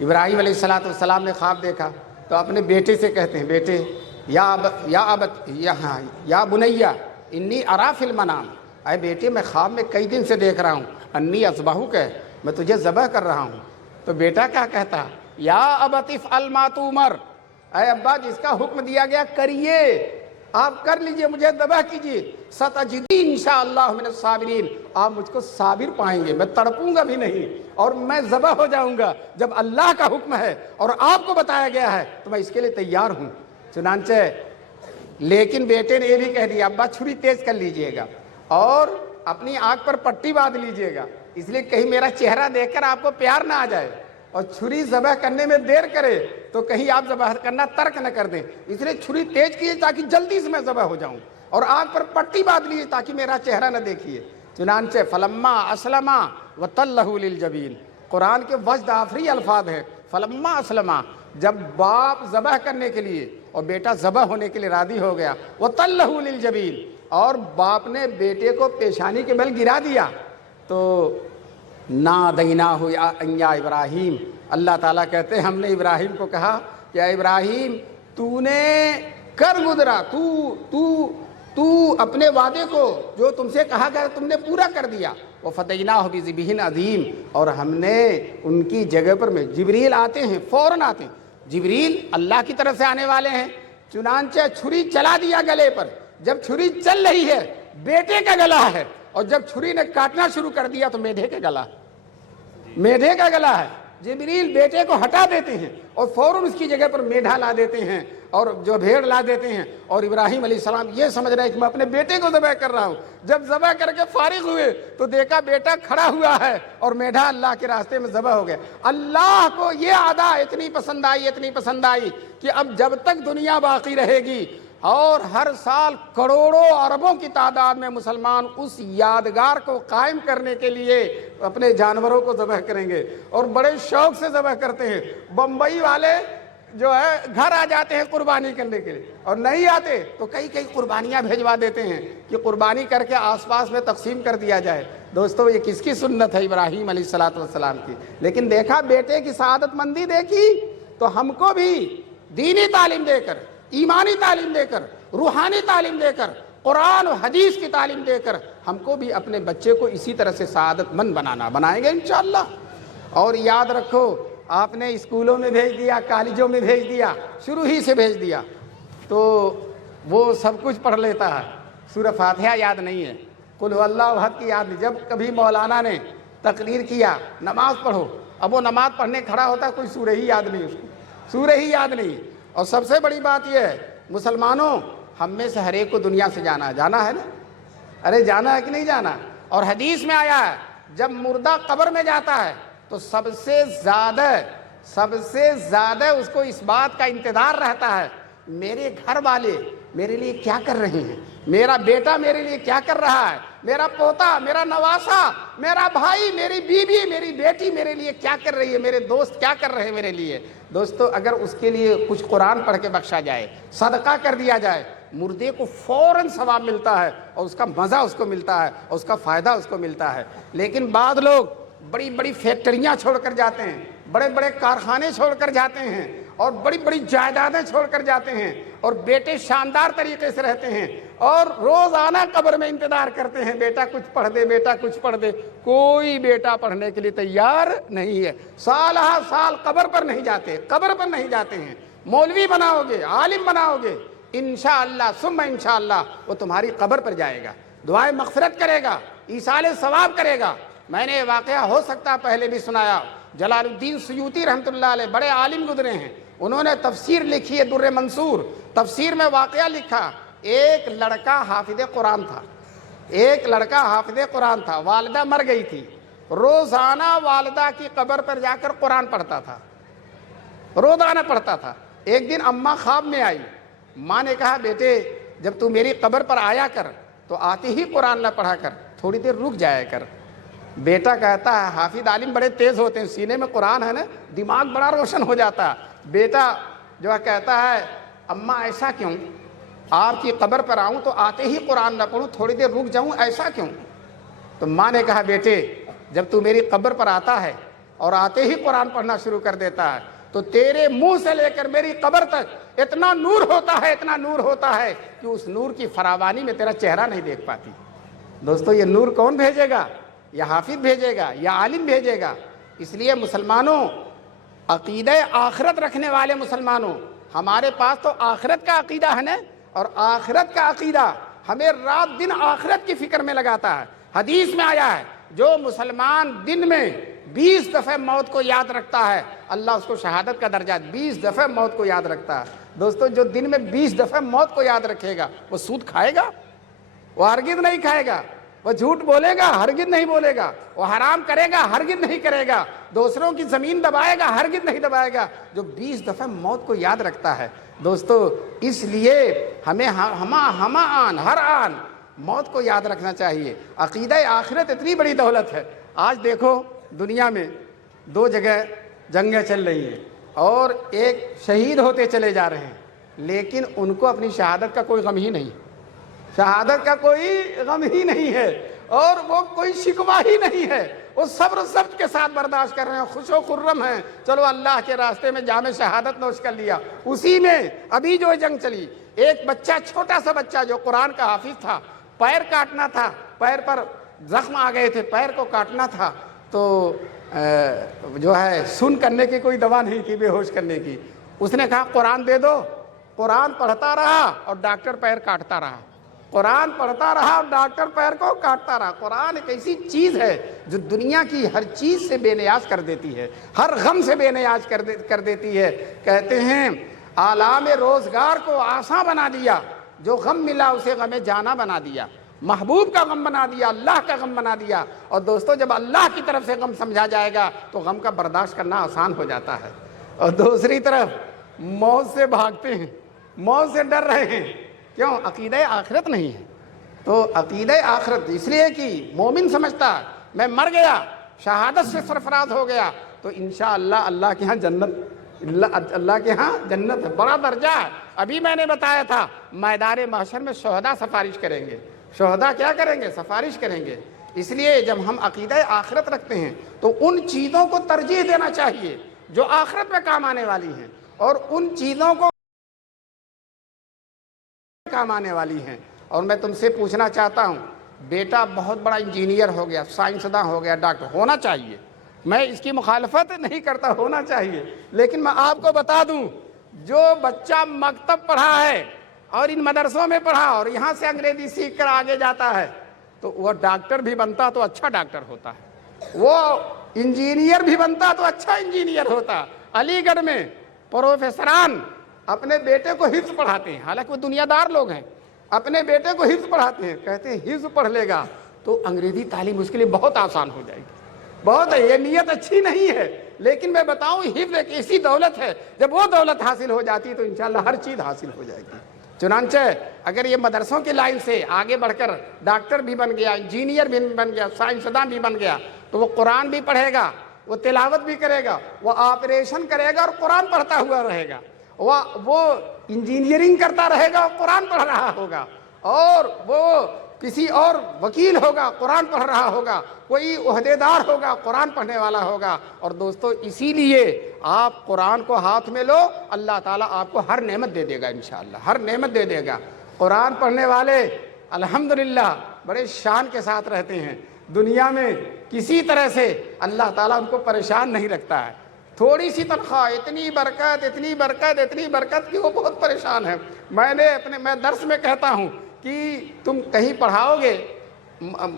ابراہیم علیہ السلام نے خواب دیکھا تو اپنے بیٹے سے کہتے ہیں، بیٹے یا بنیا انی ارا فی المنام، اے بیٹے میں خواب میں کئی دن سے دیکھ رہا ہوں، انی اذبحک، میں تجھے ذبح کر رہا ہوں۔ تو بیٹا کیا کہتا؟ یا ابت افعل ما تؤمر، اے ابا جس کا حکم دیا گیا کریے، آپ کر لیجئے، مجھے ذبح کیجئے، ستجدنی انشاءاللہ من الصابرین، آپ مجھ کو صابر پائیں گے، میں تڑپوں گا بھی نہیں اور میں ذبح ہو جاؤں گا۔ جب اللہ کا حکم ہے اور آپ کو بتایا گیا ہے تو میں اس کے لیے تیار ہوں۔ چنانچہ لیکن بیٹے نے یہ بھی کہہ دیا، ابا چھری تیز کر لیجئے گا اور اپنی آنکھ پر پٹی باندھ لیجئے گا، اس لیے کہیں میرا چہرہ دیکھ کر آپ کو پیار نہ آ جائے، اور چھری ذبح کرنے میں دیر کرے تو کہیں آپ ذبح کرنا ترک نہ کر دیں، اس لیے چھری تیز کیجیے تاکہ جلدی سے میں ذبح ہو جاؤں، اور آنکھ پر پٹی باندھ لیجیے تاکہ میرا چہرہ نہ دیکھیے۔ چنانچہ فلما اسلما وتلہ للجبین، قرآن کے وجد آفری الفاظ ہیں، فلما اسلما، جب باپ ذبح کرنے کے لیے اور بیٹا ذبح ہونے کے لیے راضی ہو گیا، وتلہ للجبین، اور باپ نے بیٹے کو پیشانی کے بل گرا دیا، تو نادیناہ یا ابراہیم، اللہ تعالیٰ کہتے ہیں ہم نے ابراہیم کو کہا کہ اے ابراہیم تو نے کر گزرا، تو اپنے وعدے کو جو تم سے کہا گیا تم نے پورا کر دیا۔ وَفَدَيْنَاهُ بِذِبْحٍ عَظِيمٍ، اور ہم نے ان کی جگہ پر میں، جبریل آتے ہیں، فوراً آتے ہیں، جبریل اللہ کی طرف سے آنے والے ہیں، چنانچہ چھری چلا دیا گلے پر۔ جب چھری چل رہی ہے بیٹے کا گلا ہے، اور جب چھری نے کاٹنا شروع کر دیا تو میڈھے کا گلا، میڈھے کا گلا ہے۔ جبریل بیٹے کو ہٹا دیتے ہیں اور فوراً اس کی جگہ پر میڈھا لا دیتے ہیں اور جو بھیڑ لا دیتے ہیں، اور ابراہیم علیہ السلام یہ سمجھ رہے ہیں کہ میں اپنے بیٹے کو ذبح کر رہا ہوں۔ جب ذبح کر کے فارغ ہوئے تو دیکھا بیٹا کھڑا ہوا ہے اور میڈھا اللہ کے راستے میں ذبح ہو گیا۔ اللہ کو یہ ادا اتنی پسند آئی، اتنی پسند آئی کہ اب جب تک دنیا باقی رہے گی اور ہر سال کروڑوں اربوں کی تعداد میں مسلمان اس یادگار کو قائم کرنے کے لیے اپنے جانوروں کو ذبح کریں گے، اور بڑے شوق سے ذبح کرتے ہیں۔ بمبئی والے جو ہے گھر آ جاتے ہیں قربانی کرنے کے لیے، اور نہیں آتے تو کئی قربانیاں بھیجوا دیتے ہیں کہ قربانی کر کے آس پاس میں تقسیم کر دیا جائے۔ دوستو یہ کس کی سنت ہے؟ ابراہیم علیہ الصلوۃ والسلام کی۔ لیکن دیکھا بیٹے کی سعادت مندی دیکھی تو ہم کو بھی دینی تعلیم دے کر، ایمانی تعلیم دے کر، روحانی تعلیم دے کر، قرآن و حدیث کی تعلیم دے کر ہم کو بھی اپنے بچے کو اسی طرح سے سعادت مند بنائیں گے انشاءاللہ۔ اور یاد رکھو، آپ نے اسکولوں میں بھیج دیا، کالجوں میں بھیج دیا، شروع ہی سے بھیج دیا تو وہ سب کچھ پڑھ لیتا ہے، سورہ فاتحہ یاد نہیں ہے، قل هو اللہ احد کی یاد نہیں۔ جب کبھی مولانا نے تقریر کیا نماز پڑھو، اب وہ نماز پڑھنے کھڑا ہوتا ہے، کوئی سورہ ہی یاد نہیں، اس کو سورہ ہی یاد نہیں۔ اور سب سے بڑی بات یہ ہے مسلمانوں، ہم میں سے ہر ایک کو دنیا سے جانا ہے نا؟ ارے جانا ہے کہ نہیں جانا؟ اور حدیث میں آیا ہے جب مردہ قبر میں جاتا ہے تو سب سے زیادہ اس کو اس بات کا انتظار رہتا ہے، میرے گھر والے میرے لیے کیا کر رہے ہیں، میرا بیٹا میرے لیے کیا کر رہا ہے، میرا پوتا، میرا نواسا، میرا بھائی، میری بیوی، میری بیٹی میرے لیے کیا کر رہی ہے، میرے دوست کیا کر رہے ہیں میرے لیے۔ دوستو اگر اس کے لیے کچھ قرآن پڑھ کے بخشا جائے، صدقہ کر دیا جائے، مردے کو فوراً ثواب ملتا ہے، اور اس کا مزہ اس کو ملتا ہے، اور اس کا فائدہ اس کو ملتا ہے۔ لیکن بعض لوگ بڑی بڑی فیکٹریاں چھوڑ کر جاتے ہیں، بڑے بڑے کارخانے چھوڑ کر جاتے ہیں، اور بڑی بڑی جائیدادیں چھوڑ کر جاتے ہیں، اور بیٹے شاندار طریقے سے رہتے ہیں، اور روزانہ قبر میں انتظار کرتے ہیں بیٹا کچھ پڑھ دے، بیٹا کچھ پڑھ دے۔ کوئی بیٹا پڑھنے کے لیے تیار نہیں ہے، سال ہر سال قبر پر نہیں جاتے ہیں۔ مولوی بناؤ گے، عالم بناؤ گے، انشاءاللہ ثم انشاءاللہ وہ تمہاری قبر پر جائے گا، دعائیں مغفرت کرے گا، ایصال ثواب کرے گا۔ میں نے یہ واقعہ ہو سکتا پہلے بھی سنایا، جلال الدین سیوطی رحمۃ اللہ علیہ بڑے عالم گزرے ہیں، انہوں نے تفسیر لکھی ہے در منصور، تفسیر میں واقعہ لکھا، ایک لڑکا حافظ قرآن تھا، والدہ مر گئی تھی، روزانہ والدہ کی قبر پر جا کر قرآن پڑھتا تھا، روزانہ پڑھتا تھا۔ ایک دن اماں خواب میں آئی، ماں نے کہا بیٹے جب تو میری قبر پر آیا کر تو آتے ہی قرآن نہ پڑھا کر، تھوڑی دیر رک جایا کر۔ بیٹا کہتا ہے، حافظ عالم بڑے تیز ہوتے ہیں، سینے میں قرآن ہے نا، دماغ بڑا روشن ہو جاتا ہے۔ بیٹا جو ہے کہتا ہے اماں ایسا کیوں، آپ کی قبر پر آؤں تو آتے ہی قرآن نہ پڑھوں، تھوڑی دیر رک جاؤں، ایسا کیوں؟ تو ماں نے کہا بیٹے جب تو میری قبر پر آتا ہے اور آتے ہی قرآن پڑھنا شروع کر دیتا ہے تو تیرے منہ سے لے کر میری قبر تک اتنا نور ہوتا ہے کہ اس نور کی فراوانی میں تیرا چہرہ نہیں دیکھ پاتی۔ دوستو یہ نور کون بھیجے گا؟ یا حافظ بھیجے گا، یا عالم بھیجے گا۔ اس لیے مسلمانوں، عقیدہ آخرت رکھنے والے مسلمانوں، ہمارے پاس تو آخرت کا عقیدہ ہے نا، اور آخرت کا عقیدہ ہمیں رات دن آخرت کی فکر میں لگاتا ہے۔ حدیث میں آیا ہے جو مسلمان دن میں 20 دفعہ موت کو یاد رکھتا ہے اللہ اس کو شہادت کا درجہ 20 دفعہ موت کو یاد رکھتا ہے۔ دوستو جو دن میں 20 دفعہ موت کو یاد رکھے گا وہ سود کھائے گا؟ وہ ہرگز نہیں کھائے گا۔ وہ جھوٹ بولے گا؟ ہرگز نہیں بولے گا۔ وہ حرام کرے گا؟ ہرگز نہیں کرے گا۔ دوسروں کی زمین دبائے گا؟ ہرگز نہیں دبائے گا۔ جو 20 دفعہ موت کو یاد رکھتا ہے۔ دوستو اس لیے ہمیں ہر آن موت کو یاد رکھنا چاہیے۔ عقیدہ آخرت اتنی بڑی دولت ہے۔ آج دیکھو دنیا میں 2 جگہ جنگیں چل رہی ہیں اور ایک شہید ہوتے چلے جا رہے ہیں، لیکن ان کو اپنی شہادت کا کوئی غم ہی نہیں، شہادت کا کوئی غم ہی نہیں ہے، اور وہ کوئی شکوہ ہی نہیں ہے۔ وہ صبر و ضبط کے ساتھ برداشت کر رہے ہیں، خوش و خرم ہیں، چلو اللہ کے راستے میں جام شہادت نوش کر لیا۔ اسی میں ابھی جو جنگ چلی، ایک بچہ، چھوٹا سا بچہ جو قرآن کا حافظ تھا، پیر کاٹنا تھا، پیر پر زخم آ گئے تھے، پیر کو کاٹنا تھا، تو جو ہے سن کرنے کی کوئی دوا نہیں تھی بے ہوش کرنے کی۔ اس نے کہا قرآن دے دو، قرآن پڑھتا رہا اور ڈاکٹر پیر کاٹتا رہا، قرآن پڑھتا رہا اور ڈاکٹر پیر کو کاٹتا رہا۔ قرآن ایک ایسی چیز ہے جو دنیا کی ہر چیز سے بے نیاز کر دیتی ہے، ہر غم سے بے نیاز کر دیتی ہے۔ کہتے ہیں آلام روزگار کو آسان بنا دیا، جو غم ملا اسے غم جانا بنا دیا، محبوب کا غم بنا دیا، اللہ کا غم بنا دیا۔ اور دوستو جب اللہ کی طرف سے غم سمجھا جائے گا تو غم کا برداشت کرنا آسان ہو جاتا ہے۔ اور دوسری طرف موت سے بھاگتے ہیں، موت سے ڈر رہے ہیں، کیوں؟ عقیدہ آخرت نہیں ہے۔ تو عقیدہ آخرت اس لیے کہ مومن سمجھتا میں مر گیا، شہادت سے سرفراز ہو گیا تو انشاءاللہ اللہ کے ہاں جنت اللہ کے ہاں جنت ہے، بڑا درجہ ہے۔ ابھی میں نے بتایا تھا میدان محشر میں شہداء سفارش کریں گے۔ شہداء کیا کریں گے؟ سفارش کریں گے۔ اس لیے جب ہم عقیدہ آخرت رکھتے ہیں تو ان چیزوں کو ترجیح دینا چاہیے جو آخرت میں کام آنے والی ہیں، اور ان چیزوں کو کام آنے والی ہیں۔ اور میں تم سے پوچھنا چاہتا ہوں، بیٹا بہت بڑا انجینئر ہو گیا، سائنسداں ہو گیا، ڈاکٹر ہونا چاہیے، میں اس کی مخالفت نہیں کرتا، ہونا چاہیے، لیکن میں آپ کو بتا دوں جو بچہ مکتب پڑھا ہے اور ان مدرسوں میں پڑھا اور یہاں سے انگریزی سیکھ کر آگے جاتا ہے تو وہ ڈاکٹر بھی بنتا تو اچھا ڈاکٹر ہوتا ہے، وہ انجینئر بھی بنتا تو اچھا انجینئر ہوتا۔ علی گڑھ میں پروفیسران اپنے بیٹے کو حفظ پڑھاتے ہیں، حالانکہ وہ دنیا دار لوگ ہیں، اپنے بیٹے کو حفظ پڑھاتے ہیں، کہتے ہیں حفظ پڑھ لے گا تو انگریزی تعلیم اس کے لیے بہت آسان ہو جائے گی۔ بہت ہے، یہ نیت اچھی نہیں ہے، لیکن میں بتاؤں حفظ ایک ایسی دولت ہے، جب وہ دولت حاصل ہو جاتی ہے تو انشاءاللہ ہر چیز حاصل ہو جائے گی۔ چنانچہ اگر یہ مدرسوں کی لائن سے آگے بڑھ کر ڈاکٹر بھی بن گیا، انجینئر بھی بن گیا، سائنسداں بھی بن گیا تو وہ قرآن بھی پڑھے گا، وہ تلاوت بھی کرے گا، وہ آپریشن کرے گا اور قرآن پڑھتا ہوا رہے گا، وہ انجینئرنگ کرتا رہے گا اور قرآن پڑھ رہا ہوگا، اور وہ کسی اور وکیل ہوگا قرآن پڑھ رہا ہوگا، کوئی عہدیدار ہوگا قرآن پڑھنے والا ہوگا۔ اور دوستو اسی لیے آپ قرآن کو ہاتھ میں لو، اللہ تعالیٰ آپ کو ہر نعمت دے دے گا، انشاءاللہ ہر نعمت دے دے گا۔ قرآن پڑھنے والے الحمدللہ بڑے شان کے ساتھ رہتے ہیں، دنیا میں کسی طرح سے اللہ تعالیٰ ان کو پریشان نہیں رکھتا ہے۔ تھوڑی سی تنخواہ، اتنی برکت اتنی برکت اتنی برکت کہ وہ بہت پریشان ہے۔ میں درس میں کہتا ہوں کہ تم کہیں پڑھاؤ گے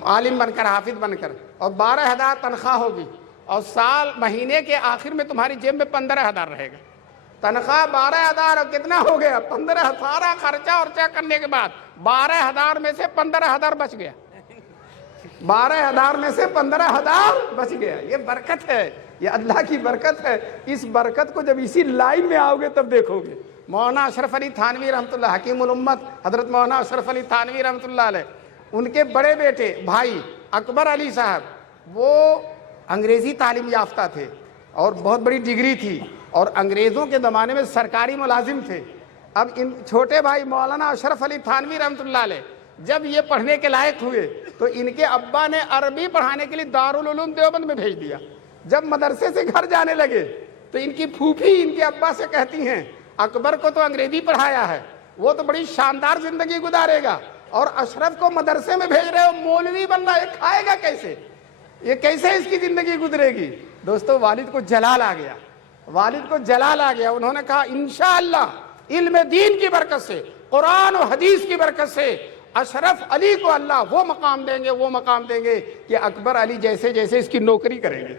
عالم بن کر، حافظ بن کر، اور 12,000 تنخواہ ہوگی، اور مہینے کے آخر میں تمہاری جیب میں 15,000 رہے گا۔ تنخواہ 12,000 اور کتنا ہو گیا؟ 15، سارا خرچہ ورچہ کرنے کے بعد 12,000 میں سے 15,000 بچ گیا، 12,000 میں سے 15,000 بچ گیا۔ یہ برکت ہے، یہ اللہ کی برکت ہے۔ اس برکت کو جب اسی لائن میں آؤ گے تب دیکھو گے۔ مولانا اشرف علی تھانوی رحمۃ اللہ، حکیم الامت حضرت مولانا اشرف علی تھانوی رحمۃ اللہ علیہ، ان کے بڑے بیٹے بھائی اکبر علی صاحب، وہ انگریزی تعلیم یافتہ تھے اور بہت بڑی ڈگری تھی، اور انگریزوں کے زمانے میں سرکاری ملازم تھے۔ اب ان چھوٹے بھائی مولانا اشرف علی تھانوی رحمۃ اللہ علیہ جب یہ پڑھنے کے لائق ہوئے تو ان کے ابا نے عربی پڑھانے کے لیے دارالعلوم دیوبند میں بھیج دیا۔ جب مدرسے سے گھر جانے لگے تو ان کی پھوپھی ان کے ابا سے کہتی ہیں اکبر کو تو انگریزی پڑھایا ہے، وہ تو بڑی شاندار زندگی گزارے گا، اور اشرف کو مدرسے میں بھیج رہے ہو، مولوی بن رہا ہے، کھائے گا کیسے؟ یہ کیسے اس کی زندگی گزرے گی؟ دوستو والد کو جلال آ گیا، والد کو جلال آ گیا۔ انہوں نے کہا انشاءاللہ علم دین کی برکت سے، قرآن و حدیث کی برکت سے اشرف علی کو اللہ وہ مقام دیں گے، وہ مقام دیں گے کہ اکبر علی جیسے جیسے اس کی نوکری کریں گے۔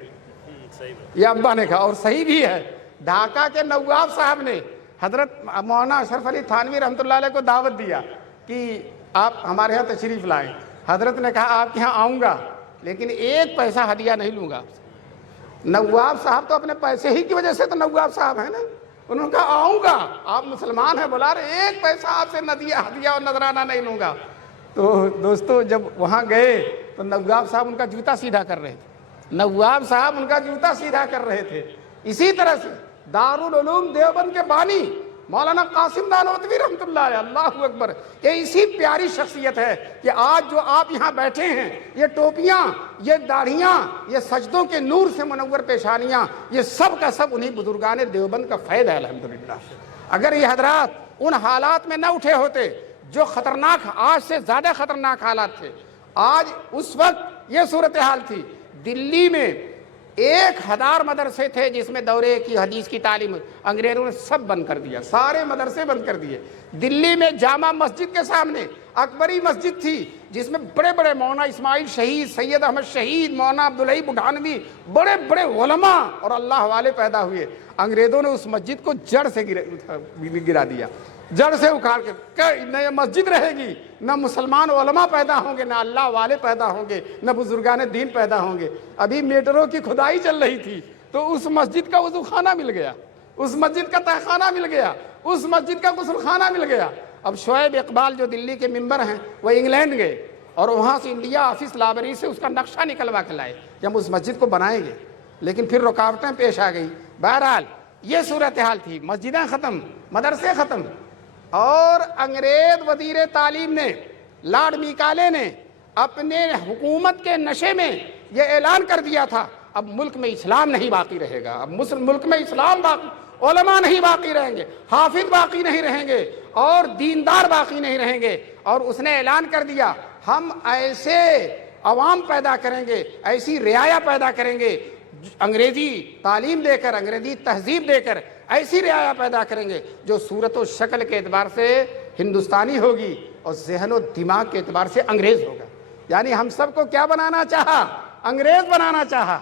یہ ابا نے کہا، اور صحیح بھی ہے۔ ڈھاکہ کے نواب صاحب نے حضرت مولانا اشرف علی تھانوی رحمۃ اللہ علیہ کو دعوت دیا کہ آپ ہمارے ہاں تشریف لائیں۔ حضرت نے کہا آپ کے ہاں آؤں گا لیکن ایک پیسہ ہدیہ نہیں لوں گا۔ نواب صاحب تو اپنے پیسے ہی کی وجہ سے تو نواب صاحب ہیں نا، انہوں نے کہا آؤں گا، آپ مسلمان ہیں، بلا رہے، ایک پیسہ آپ سے ہدیہ اور نذرانہ نہیں لوں گا۔ تو دوستو جب وہاں گئے تو نواب صاحب ان کا جوتا سیدھا کر رہے تھے، نواب صاحب ان کا جوتا سیدھا کر رہے تھے۔ اسی طرح سے دارالعلوم دیوبند کے بانی مولانا قاسم نانوتوی رحمۃ اللہ علیہ، اللہ اکبر، یہ اسی پیاری شخصیت ہے کہ آج جو آپ یہاں بیٹھے ہیں، یہ ٹوپیاں، یہ داڑھیاں، یہ سجدوں کے نور سے منور پیشانیاں، یہ سب کا سب انہی بزرگان دیوبند کا فیض ہے الحمدللہ۔ اگر یہ حضرات ان حالات میں نہ اٹھے ہوتے جو خطرناک، آج سے زیادہ خطرناک حالات تھے، آج اس وقت یہ صورتحال تھی۔ دلی میں 1,000 مدرسے تھے جس میں دورے کی حدیث کی تعلیم، انگریزوں نے سب بند کر دیا، سارے مدرسے بند کر دیے۔ دلی میں جامع مسجد کے سامنے اکبری مسجد تھی جس میں بڑے بڑے مولانا اسماعیل شہید، سید احمد شہید، مولانا عبدالحی بٹھانوی، بڑے بڑے علماء اور اللہ والے پیدا ہوئے۔ انگریزوں نے اس مسجد کو جڑ سے گرا دیا، جڑ سے اکھاڑ کے، نہ یہ مسجد رہے گی، نہ مسلمان علماء پیدا ہوں گے، نہ اللہ والے پیدا ہوں گے، نہ بزرگان دین پیدا ہوں گے۔ ابھی میٹرو کی کھدائی چل رہی تھی تو اس مسجد کا وضو خانہ مل گیا، اس مسجد کا تہخانہ مل گیا، اس مسجد کا غسل خانہ مل گیا۔ اب شعیب اقبال جو دلی کے ممبر ہیں وہ انگلینڈ گئے اور وہاں سے انڈیا آفس لائبریری سے اس کا نقشہ نکلوا کے لائے کہ ہم اس مسجد کو بنائیں گے، لیکن پھر رکاوٹیں پیش آ گئی۔ بہرحال یہ صورتحال تھی، مسجدیں ختم، مدرسے ختم، اور انگریز وزیر تعلیم نے لارڈ میکالے نے اپنے حکومت کے نشے میں یہ اعلان کر دیا تھا اب ملک میں اسلام نہیں باقی رہے گا، اب ملک میں اسلام باقی، علماء نہیں باقی رہیں گے، حافظ باقی نہیں رہیں گے، اور دیندار باقی نہیں رہیں گے۔ اور اس نے اعلان کر دیا ہم ایسے عوام پیدا کریں گے، ایسی رعایا پیدا کریں گے، انگریزی تعلیم دے کر، انگریزی تہذیب دے کر ایسی رعایا پیدا کریں گے جو صورت و شکل کے اعتبار سے ہندوستانی ہوگی اور ذہن و دماغ کے اعتبار سے انگریز ہوگا۔ یعنی ہم سب کو کیا بنانا چاہا؟ انگریز بنانا چاہا۔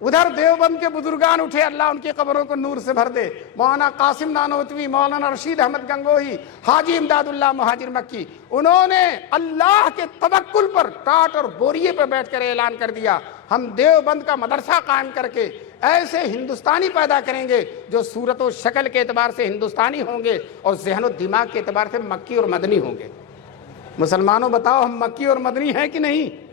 ادھر دیوبند کے بزرگان اٹھے، اللہ ان کی قبروں کو نور سے بھر دے، مولانا قاسم نانوتوی، مولانا رشید احمد گنگوہی، حاجی امداد اللہ مہاجر مکی، انہوں نے اللہ کے توکل پر ٹاٹ اور بوریے پہ بیٹھ کر اعلان کر دیا ہم دیوبند کا مدرسہ قائم کر کے ایسے ہندوستانی پیدا کریں گے جو صورت و شکل کے اعتبار سے ہندوستانی ہوں گے اور ذہن و دماغ کے اعتبار سے مکی اور مدنی ہوں گے۔ مسلمانوں بتاؤ ہم مکی اور مدنی ہیں کہ نہیں؟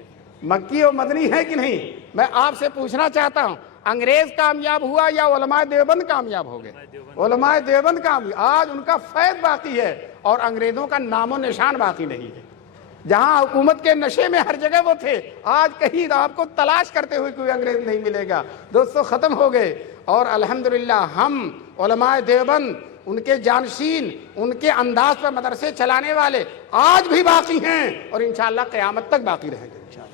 مکی اور مدنی ہے کہ نہیں؟ میں آپ سے پوچھنا چاہتا ہوں انگریز کامیاب ہوا یا علماء دیوبند کامیاب ہو گئے؟ علماء دیوبند کامیاب، آج ان کا فیض باقی ہے اور انگریزوں کا نام و نشان باقی نہیں ہے۔ جہاں حکومت کے نشے میں ہر جگہ وہ تھے، آج کہیں آپ کو تلاش کرتے ہوئے کوئی انگریز نہیں ملے گا، دوستو ختم ہو گئے۔ اور الحمدللہ ہم علماء دیوبند، ان کے جانشین، ان کے انداز پر مدرسے چلانے والے آج بھی باقی ہیں اور انشاءاللہ قیامت تک باقی رہیں گے انشاءاللہ۔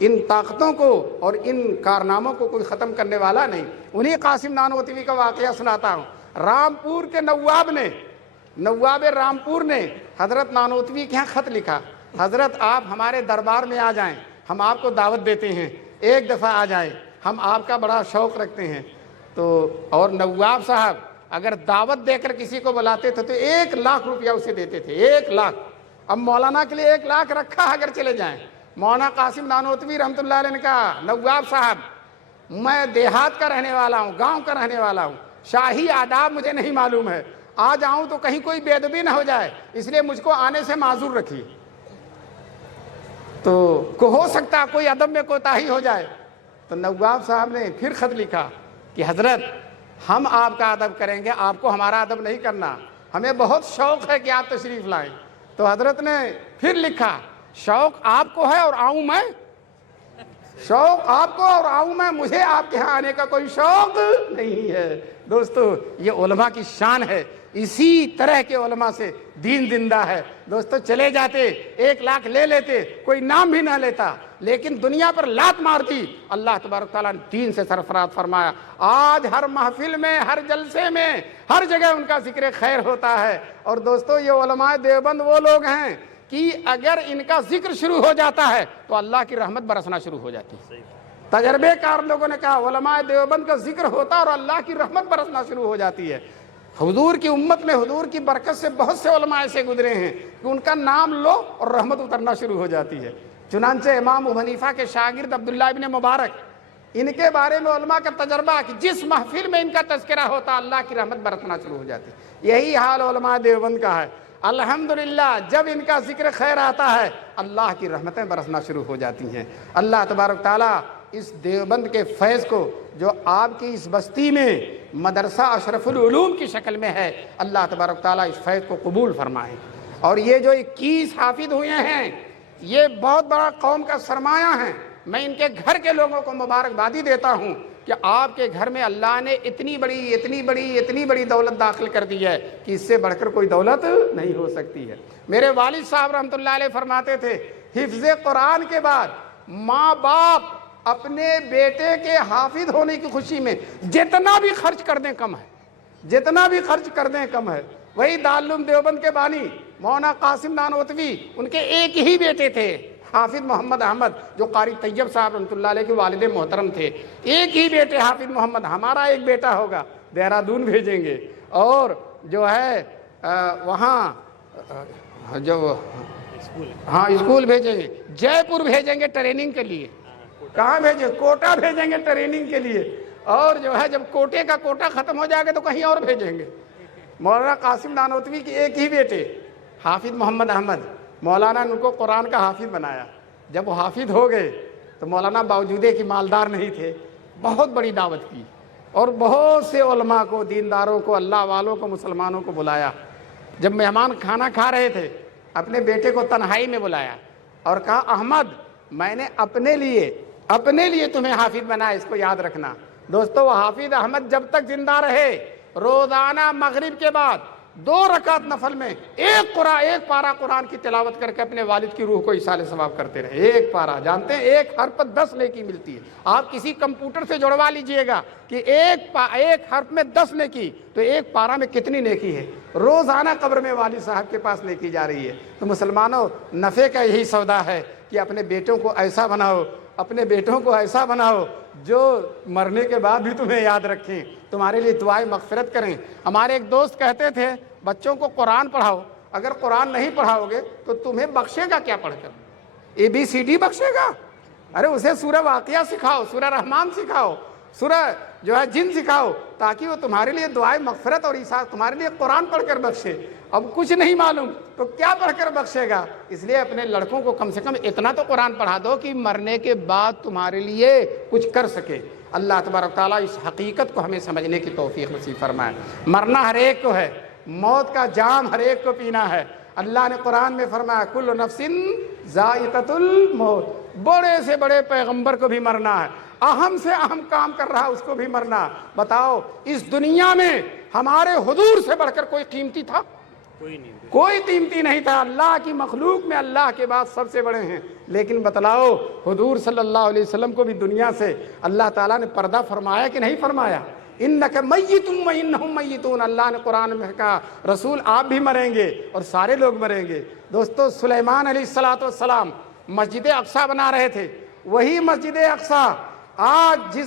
ان طاقتوں کو اور ان کارناموں کو کوئی ختم کرنے والا نہیں۔ انہی قاسم نانوتوی کا واقعہ سناتا ہوں۔ رامپور کے نواب رامپور نے حضرت نانوتوی کے ہاں خط لکھا، حضرت آپ ہمارے دربار میں آ جائیں، ہم آپ کو دعوت دیتے ہیں، ایک دفعہ آ جائیں، ہم آپ کا بڑا شوق رکھتے ہیں۔ تو اور نواب صاحب اگر دعوت دے کر کسی کو بلاتے تھے تو 1,00,000 روپیہ اسے دیتے تھے، 1,00,000۔ اب مولانا کے لیے 1,00,000 رکھا اگر چلے جائیں۔ مولانا قاسم نانوتوی رحمۃ اللہ علیہ نے کہا نواب صاحب میں دیہات کا رہنے والا ہوں، گاؤں کا رہنے والا ہوں، شاہی آداب مجھے نہیں معلوم ہے، آ جاؤں تو کہیں کوئی بے ادبی نہ ہو جائے، اس لیے مجھ کو آنے سے معذور رکھیے۔ تو ہو سکتا کوئی ادب میں کوتاہی ہو جائے۔ تو نواب صاحب نے پھر خط لکھا کہ حضرت ہم آپ کا ادب کریں گے، آپ کو ہمارا ادب نہیں کرنا، ہمیں بہت شوق ہے کہ آپ تشریف لائیں۔ تو حضرت نے پھر لکھا شوق آپ کو ہے اور آؤں میں، شوق آپ کو اور آؤں میں، مجھے آپ کے ہاں آنے کا کوئی شوق نہیں ہے۔ دوستو یہ علماء کی شان ہے، اسی طرح کے علماء سے دین زندہ ہے۔ دوستو چلے جاتے 1,00,000 لے لیتے، کوئی نام بھی نہ لیتا، لیکن دنیا پر لات مار دی، اللہ تبارک تعالیٰ نے دین سے سرفراز فرمایا۔ آج ہر محفل میں، ہر جلسے میں، ہر جگہ ان کا ذکر خیر ہوتا ہے۔ اور دوستو یہ علماء دیوبند وہ لوگ ہیں کہ اگر ان کا ذکر شروع ہو جاتا ہے تو اللہ کی رحمت برسنا شروع ہو جاتی ہے۔ تجربے کار لوگوں نے کہا علماء دیوبند کا ذکر ہوتا اور اللہ کی رحمت برسنا شروع ہو جاتی ہے۔ حضور کی امت میں حضور کی برکت سے بہت سے علماء ایسے گزرے ہیں کہ ان کا نام لو اور رحمت اترنا شروع ہو جاتی ہے۔ چنانچہ امام ابو حنیفہ کے شاگرد عبداللہ ابن مبارک، ان کے بارے میں علماء کا تجربہ کہ جس محفل میں ان کا تذکرہ ہوتا اللہ کی رحمت برسنا شروع ہو جاتی ہے۔ یہی حال علماء دیوبند کا ہے۔ الحمدللہ جب ان کا ذکر خیر آتا ہے اللہ کی رحمتیں برسنا شروع ہو جاتی ہیں۔ اللہ تبارک تعالیٰ اس دیوبند کے فیض کو جو آپ کی اس بستی میں مدرسہ اشرف العلوم کی شکل میں ہے، اللہ تبارک تعالیٰ اس فیض کو قبول فرمائے۔ اور یہ جو 21 حافظ ہوئے ہیں یہ بہت بڑا قوم کا سرمایہ ہیں۔ میں ان کے گھر کے لوگوں کو مبارکبادی دیتا ہوں کہ آپ کے گھر میں اللہ نے اتنی بڑی دولت داخل کر دی ہے کہ اس سے بڑھ کر کوئی دولت نہیں ہو سکتی ہے۔ میرے والد صاحب رحمۃ اللہ علیہ فرماتے تھے حفظ قرآن کے بعد ماں باپ اپنے بیٹے کے حافظ ہونے کی خوشی میں جتنا بھی خرچ کر دیں کم ہے، جتنا بھی خرچ کر دیں کم ہے۔ وہی دارالعلوم دیوبند کے بانی مولانا قاسم نانوتوی، ان کے ایک ہی بیٹے تھے حافظ محمد احمد جو قاری طیب صاحب رحمۃ اللہ علیہ کے والد محترم تھے، ایک ہی بیٹے حافظ محمد۔ ہمارا ایک بیٹا ہوگا دہرادون بھیجیں گے، اور جو ہے وہاں جو اسکول بھیجیں گے، جے پور بھیجیں گے ٹریننگ کے لیے۔ کہاں بھیجیں؟ کوٹا بھیجیں گے ٹریننگ کے لیے، اور جو ہے جب کوٹے کا کوٹا ختم ہو جائے گا تو کہیں اور بھیجیں گے۔ مولانا قاسم نانوتوی کے ایک ہی بیٹے حافظ محمد احمد، مولانا نے ان کو قرآن کا حافظ بنایا۔ جب وہ حافظ ہو گئے تو مولانا باوجود کہ مالدار نہیں تھے بہت بڑی دعوت کی، اور بہت سے علماء کو, دینداروں کو, اللہ والوں کو, مسلمانوں کو بلایا. جب مہمان کھانا کھا رہے تھے اپنے بیٹے کو تنہائی میں بلایا اور کہا احمد میں نے اپنے لیے تمہیں حافظ بنایا, اس کو یاد رکھنا. دوستو وہ حافظ احمد جب تک زندہ رہے روزانہ مغرب کے بعد 2 رکعت نفل میں ایک پارہ قرآن کی تلاوت کر کے اپنے والد کی روح کو ایصال ثواب کرتے رہے. ایک پارہ, جانتے ہیں ایک حرف پر 10 نیکی ملتی ہے. آپ کسی کمپیوٹر سے جڑوا لیجئے گا کہ ایک حرف میں 10 نیکی, تو ایک پارہ میں کتنی نیکی ہے. روزانہ قبر میں والد صاحب کے پاس نیکی جا رہی ہے. تو مسلمانوں, نفع کا یہی سودا ہے کہ اپنے بیٹوں کو ایسا بناؤ جو مرنے کے بعد بھی تمہیں یاد رکھیں, تمہارے لیے دعائیں مغفرت کریں. ہمارے ایک دوست کہتے تھے بچوں کو قرآن پڑھاؤ, اگر قرآن نہیں پڑھاؤ گے تو تمہیں بخشے گا کیا پڑھ کر؟ ABCD بخشے گا؟ ارے اسے سورہ واقعہ سکھاؤ, سورہ رحمان سکھاؤ, سورہ جن سکھاؤ, تاکہ وہ تمہارے لیے دعائیں مغفرت اور تمہارے لیے قرآن پڑھ کر بخشے. اب کچھ نہیں معلوم تو کیا پڑھ کر بخشے گا؟ اس لیے اپنے لڑکوں کو کم سے کم اتنا تو قرآن پڑھا دو کہ مرنے کے بعد تمہارے لیے کچھ کر سکے. اللہ تبارک تعالیٰ اس حقیقت کو ہمیں سمجھنے کی توفیق نصیب فرمائے. مرنا ہر ایک کو ہے, موت کا جام ہر ایک کو پینا ہے. اللہ نے قرآن میں فرمایا کل نفس ذائقۃ الموت, بڑے سے بڑے پیغمبر کو بھی مرنا ہے, اہم سے اہم کام کر رہا اس کو بھی مرنا. بتاؤ اس دنیا میں ہمارے حضور سے بڑھ کر کوئی قیمتی تھا؟ کوئی قیمتی نہیں تھا. اللہ کی مخلوق میں اللہ کے بعد سب سے بڑے ہیں. لیکن بتلاؤ حضور صلی اللہ علیہ وسلم کو بھی دنیا سے اللہ تعالیٰ نے پردہ فرمایا کہ نہیں فرمایا؟ انک میت وانہم میتون. اللہ نے قرآن میں کہا رسول آپ بھی مریں گے اور سارے لوگ مریں گے. دوستو سلیمان علیہ السلام مسجد اقصی بنا رہے تھے. وہی مسجد اقصی آج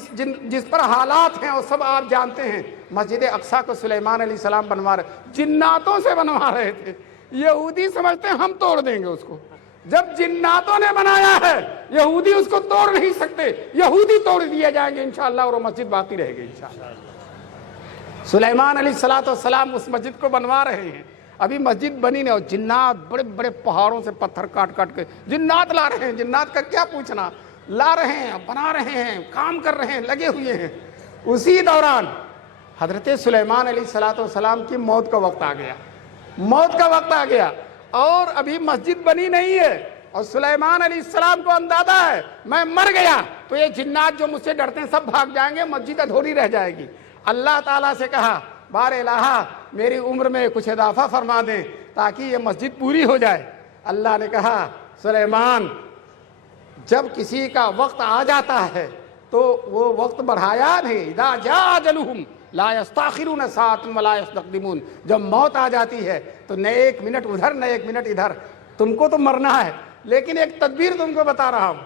جس پر حالات ہیں وہ سب آپ جانتے ہیں. مسجد اقصی کو سلیمان علیہ السلام بنوا رہے, جناتوں سے بنوا رہے تھے. یہودی سمجھتے ہیں ہم توڑ دیں گے اس کو, جب جناتوں نے بنایا ہے یہودی اس کو توڑ نہیں سکتے. یہودی توڑ دیے جائیں گے انشاءاللہ اور وہ مسجد باقی رہے گی انشاءاللہ. سلیمان علیہ السلام اس مسجد کو بنوا رہے ہیں, ابھی مسجد بنی نہیں, اور جنات بڑے بڑے پہاڑوں سے پتھر کاٹ کے جنات لا رہے ہیں. جنات کا کیا پوچھنا, لا رہے ہیں, بنا رہے ہیں, کام کر رہے ہیں, لگے ہوئے ہیں. اسی دوران حضرت سلیمان علیہ السلام کی موت کا وقت آ گیا اور ابھی مسجد بنی نہیں ہے. اور سلیمان علیہ السلام کو اندازہ ہے میں مر گیا تو یہ جنات جو مجھ سے ڈرتے ہیں سب بھاگ جائیں گے, مسجد ادھوری رہ جائے گی. اللہ تعالیٰ سے کہا بار الہ میری عمر میں کچھ اضافہ فرما دیں تاکہ یہ مسجد پوری ہو جائے. اللہ نے کہا سلیمان جب کسی کا وقت آ جاتا ہے تو وہ وقت بڑھایا نہیں. اذا جاء اجلہم لا یستاخرون ساعۃ ولا یستقدمون. جب موت آ جاتی ہے تو نہ 1 منٹ ادھر نہ 1 منٹ ادھر. تم کو تو مرنا ہے لیکن ایک تدبیر تم کو بتا رہا ہوں.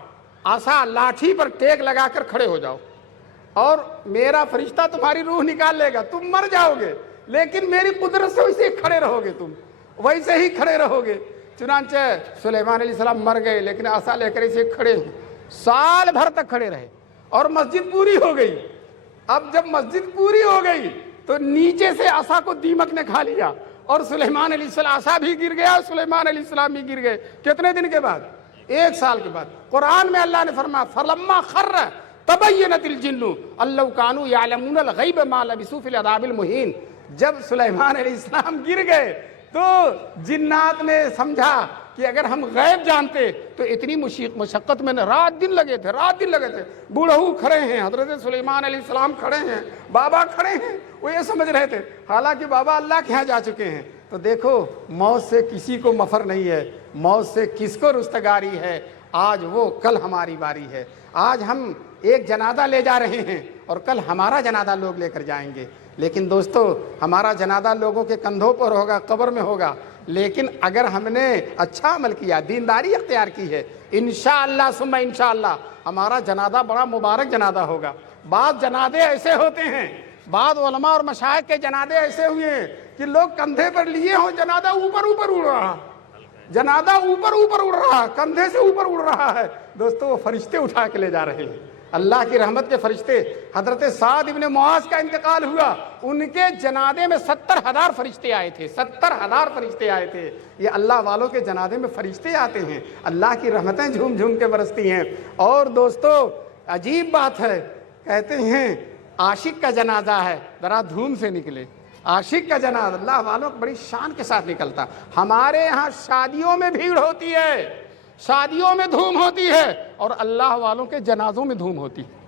آسا لاٹھی پر ٹیک لگا کر کھڑے ہو جاؤ اور میرا فرشتہ تمہاری روح نکال لے گا. تم مر جاؤ گے لیکن میری قدرت سے ویسے ہی کھڑے رہو گے, تم ویسے ہی کھڑے رہو گے. چنانچہ سلیمان علیہ السلام مر گئے لیکن آسا لے کر اسے کھڑے ہوئے, سال بھر تک کھڑے رہے اور مسجد پوری ہو گئی. اب جب مسجد پوری ہو گئی تو نیچے سے عصا کو دیمک نے کھا لیا اور سلیمان علیہ السلام عصا بھی گر گیا اور سلیمان علیہ السلام بھی گر گئے. کتنے دن کے بعد؟ 1 سال کے بعد. قرآن میں اللہ نے فرمایا فلما خر تبینت الجن ان لو کانوا یعلمون الغیب ما لبثوا فی العذاب المہین. جب سلیمان علیہ السلام گر گئے تو جنات نے سمجھا کہ اگر ہم غیب جانتے تو اتنی مشقت میں رات دن لگے تھے. بوڑھو کھڑے ہیں, حضرت سلیمان علیہ السلام کھڑے ہیں, بابا کھڑے ہیں, وہ یہ سمجھ رہے تھے حالانکہ بابا اللہ کے ہاں جا چکے ہیں. تو دیکھو موت سے کسی کو مفر نہیں ہے, موت سے کس کو رستگاری ہے. آج وہ کل ہماری باری ہے. آج ہم ایک جنازہ لے جا رہے ہیں اور کل ہمارا جنازہ لوگ لے کر جائیں گے. لیکن دوستو ہمارا جنازہ لوگوں کے کندھوں پر ہوگا, قبر میں ہوگا. لیکن اگر ہم نے اچھا عمل کیا, دینداری اختیار کی ہے, انشاءاللہ ثم انشاءاللہ ہمارا جنازہ بڑا مبارک جنازہ ہوگا. بعض جنازے ایسے ہوتے ہیں, بعض علماء اور مشائخ کے جنازے ایسے ہوئے ہیں کہ لوگ کندھے پر لیے ہوں, جنازہ اوپر اڑ رہا, جنازہ اوپر اڑ رہا, کندھے سے اوپر اڑ رہا ہے. دوستو وہ فرشتے اٹھا کے لے جا رہے ہیں, اللہ کی رحمت کے فرشتے. حضرت سعد ابن معاذ کا انتقال ہوا, ان کے جنازے میں 70,000 فرشتے آئے تھے. 70,000 فرشتے آئے تھے. یہ اللہ والوں کے جنازے میں فرشتے آتے ہیں, اللہ کی رحمتیں جھوم جھوم کے برستی ہیں. اور دوستو عجیب بات ہے, کہتے ہیں عاشق کا جنازہ ہے، ذرا دھوم سے نکلے۔ عاشق کا جنازہ اللہ والوں کو بڑی شان کے ساتھ نکلتا۔ ہمارے یہاں شادیوں میں بھیڑ ہوتی ہے، شادیوں میں دھوم ہوتی ہے، اور اللہ والوں کے جنازوں میں دھوم ہوتی ہے۔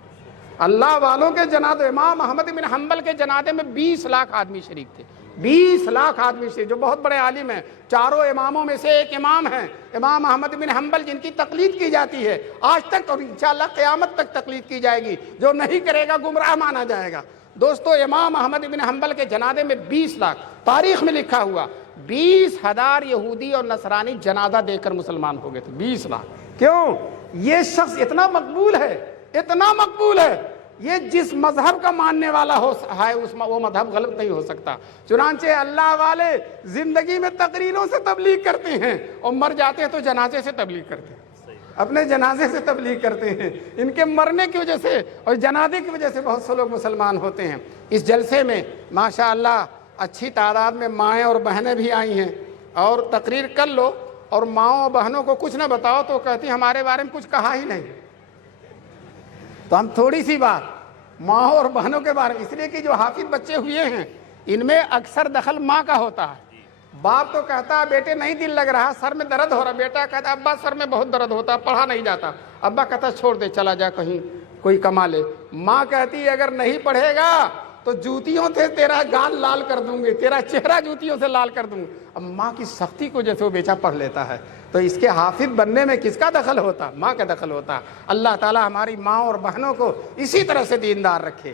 اللہ والوں کے جنازے، امام احمد بن حنبل کے جنازے میں 20 لاکھ آدمی شریک تھے، 20 لاکھ آدمی شریک، جو بہت بڑے عالم ہیں، چاروں اماموں میں سے ایک امام ہیں امام احمد بن حنبل، جن کی تقلید کی جاتی ہے آج تک، اور انشاءاللہ قیامت تک تقلید کی جائے گی۔ جو نہیں کرے گا گمراہ مانا جائے گا۔ دوستو، امام احمد بن حنبل کے جنازے میں 20 لاکھ، تاریخ میں لکھا ہوا 20,000 یہودی اور نصرانی جنازہ دے کر مسلمان ہو گئے تھے، 20 لاکھ۔ کیوں؟ یہ شخص اتنا مقبول ہے، اتنا مقبول ہے، یہ جس مذہب کا ماننے والا ہے وہ مذہب غلط نہیں ہو سکتا۔ چنانچہ اللہ والے زندگی میں تقریروں سے تبلیغ کرتے ہیں، اور مر جاتے ہیں تو جنازے سے تبلیغ کرتے ہیں، اپنے جنازے سے تبلیغ کرتے ہیں۔ ان کے مرنے کی وجہ سے اور جنازے کی وجہ سے بہت سے لوگ مسلمان ہوتے ہیں۔ اس جلسے میں ماشاءاللہ اچھی تعداد میں مائیں اور بہنیں بھی آئی ہیں، اور تقریر کر لو اور ماؤں اور بہنوں کو کچھ نہ بتاؤ تو کہتی ہمارے بارے میں کچھ کہا ہی نہیں۔ تو ہم تھوڑی سی بات ماں اور بہنوں کے بارے میں، اس لیے کہ جو حافظ بچے ہوئے ہیں ان میں اکثر دخل ماں کا ہوتا ہے۔ باپ تو کہتا ہے بیٹے نہیں دل لگ رہا، سر میں درد ہو رہا، بیٹا کہتا ابا سر میں بہت درد ہوتا، پڑھا نہیں جاتا، ابا کہتا چھوڑ دے، چلا جا کہیں کوئی کما لے۔ ماں کہتی ہے اگر نہیں پڑھے گا تو جوتیوں سے تیرا گال لال کر دوں گی، تیرا چہرہ جوتیوں سے لال کر دوں گی۔ اب ماں کی سختی کو جیسے وہ بیچا پڑھ لیتا ہے، تو اس کے حافظ بننے میں کس کا دخل ہوتا؟ ماں کا دخل ہوتا۔ اللہ تعالی ہماری ماں اور بہنوں کو اسی طرح سے دیندار رکھے۔